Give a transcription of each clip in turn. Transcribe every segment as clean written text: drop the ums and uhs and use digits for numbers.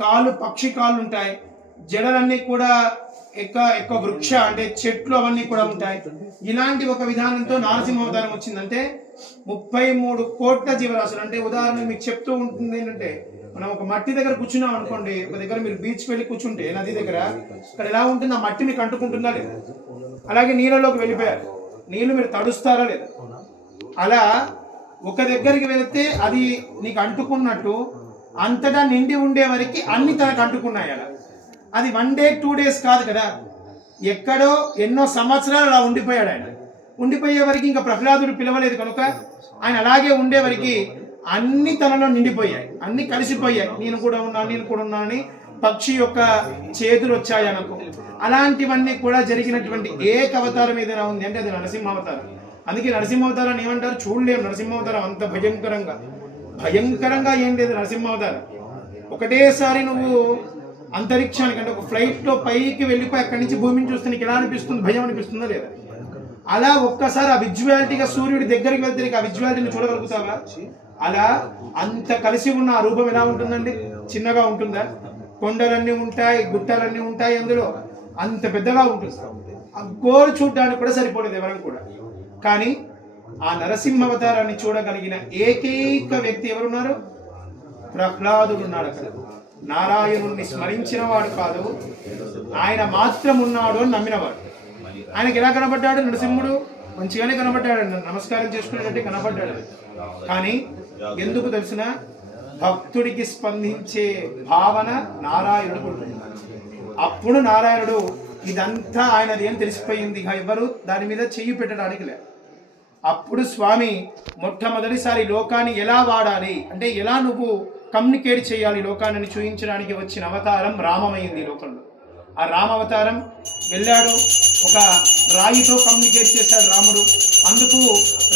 కాళ్ళు పక్షి కాళ్ళు ఉంటాయి, జడలన్నీ కూడా ఎక్క వృక్ష అంటే చెట్లు అవన్నీ కూడా ఉంటాయి. ఇలాంటి ఒక విధానంతో నారసింహ అవతారం వచ్చిందంటే 33 కోట్ల జీవరాశులు. అంటే ఉదాహరణ మీకు చెప్తూ ఉంటుంది ఏంటంటే, మనం ఒక మట్టి దగ్గర కూర్చున్నాం అనుకోండి, ఒక దగ్గర మీరు బీచ్కి వెళ్ళి కూర్చుంటే నది దగ్గర, ఇక్కడ ఎలా ఉంటుంది, ఆ మట్టి మీకు అంటుకుంటుందా లేదా? అలాగే నీళ్ళలోకి వెళ్ళిపోయారు, నీళ్ళు మీరు తడుస్తారా లేదా? అలా ఒక దగ్గరికి వెళితే అది నీకు అంటుకున్నట్టు అంతటా నిండి ఉండే వరకు అన్ని తనకు అంటుకున్నాయి. అలా అది 1 day 2 days కాదు కదా, ఎక్కడో ఎన్నో సంవత్సరాలు అలా ఉండిపోయాడు. ఆయన ఉండిపోయే వరకు ఇంకా ప్రహ్లాదుడు పిలవలేదు కనుక ఆయన అలాగే ఉండే వరకు అన్ని తనలో నిండిపోయాయి, అన్ని కలిసిపోయాయి. నేను కూడా ఉన్నా అని పక్షి యొక్క చేతులు వచ్చాయి అనుకో. అలాంటివన్నీ కూడా జరిగినటువంటి ఏక అవతారం ఏదైనా ఉంది అంటే అది నరసింహ అవతారం. అందుకే నరసింహ అవతారాన్ని ఏమంటారు, చూడలేము. నరసింహ అవతారం అంత భయంకరంగా ఏం లేదు. నరసింహ అవతారం ఒకటేసారి నువ్వు అంతరిక్షానికి అంటే ఒక ఫ్లైట్లో పైకి వెళ్ళిపోయి అక్కడి నుంచి భూమిని చూస్తే నీకు ఎలా అనిపిస్తుంది, భయం అనిపిస్తుందా లేదా? అలా ఒక్కసారి ఆ విజువాలిటీగా సూర్యుడి దగ్గరికి వెళ్తే నీకు ఆ విజువాలిటీని చూడగలుగుతావా? అలా అంత కలిసి ఉన్న ఆ రూపం ఎలా ఉంటుందండి? చిన్నగా ఉంటుందా? కొండలన్నీ ఉంటాయి, గుట్టలన్నీ ఉంటాయి, అందులో అంత పెద్దగా ఉంటుంది. ఆ గోరు చూడడానికి కూడా సరిపోలేదు ఎవరం కూడా. కానీ ఆ నరసింహ అవతారాన్ని చూడగలిగిన ఏకైక వ్యక్తి ఎవరున్నారు? ప్రహ్లాదుడు ఉన్నాడు. అక్కడ నారాయణుణ్ణి స్మరించిన వాడు కాదు, ఆయన మాత్రం ఉన్నాడు అని నమ్మినవాడు. ఆయనకి ఎలా కనబడ్డాడు? నరసింహుడు మంచిగానే కనబడ్డాడు, నమస్కారం చేసుకునేటట్టే కనబడ్డాడు. కానీ ఎందుకు తెలిసిన, భక్తుడికి స్పందించే భావన నారాయణుడు ఉంటుంది. అప్పుడు నారాయణుడు ఇదంతా ఆయనది అని తెలిసిపోయింది, ఎవరు దాని మీద చెయ్యి పెట్టడానికి లేదు. అప్పుడు స్వామి మొట్టమొదటిసారి లోకాన్ని ఎలా వాడాలి అంటే ఎలా నువ్వు కమ్యూనికేట్ చేయాలి లోకాన్ని చూపించడానికి వచ్చిన అవతారం రామమైంది లోకంలో. ఆ రామావతారం వెళ్ళాడు, ఒక రాయితో కమ్యూనికేట్ చేశాడు రాముడు. అందుకు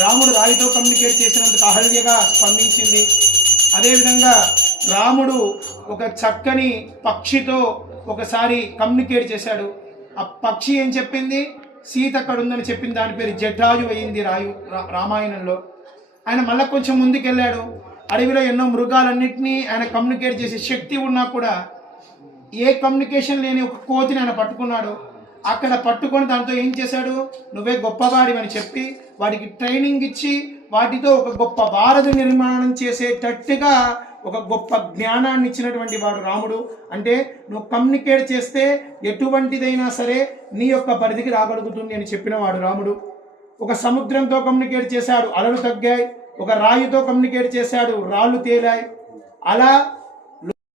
రాముడు రాయితో కమ్యూనికేట్ చేసినందుకు అహల్యగా స్పందించింది. అదేవిధంగా రాముడు ఒక చక్కని పక్షితో ఒకసారి కమ్యూనికేట్ చేశాడు. ఆ పక్షి ఏం చెప్పింది? సీత అక్కడ ఉందని చెప్పింది. దాని పేరు జటాయు అయింది రామాయణంలో. ఆయన మళ్ళీ కొంచెం ముందుకెళ్ళాడు, అడవిలో ఎన్నో మృగాలన్నింటినీ ఆయన కమ్యూనికేట్ చేసే శక్తి ఉన్నా కూడా ఏ కమ్యూనికేషన్ లేని ఒక కోతిని ఆయన పట్టుకున్నాడు. అక్కడ పట్టుకొని దాంతో ఏం చేశాడు? నువ్వే గొప్పవాడివని చెప్పి వాడికి ట్రైనింగ్ ఇచ్చి వాటితో ఒక గొప్ప భారత నిర్మాణం చేసేటట్టుగా ఒక గొప్ప జ్ఞానాన్ని ఇచ్చినటువంటి వాడు రాముడు. అంటే నువ్వు కమ్యూనికేట్ చేస్తే ఎటువంటిదైనా సరే నీ యొక్క పరిధికి రాగలుగుతుంది అని చెప్పిన వాడు రాముడు. ఒక సముద్రంతో కమ్యూనికేట్ చేశాడు, అలలు తగ్గాయి. ఒక రాయితో కమ్యూనికేట్ చేశాడు, రాళ్ళు తేలాయి. అలా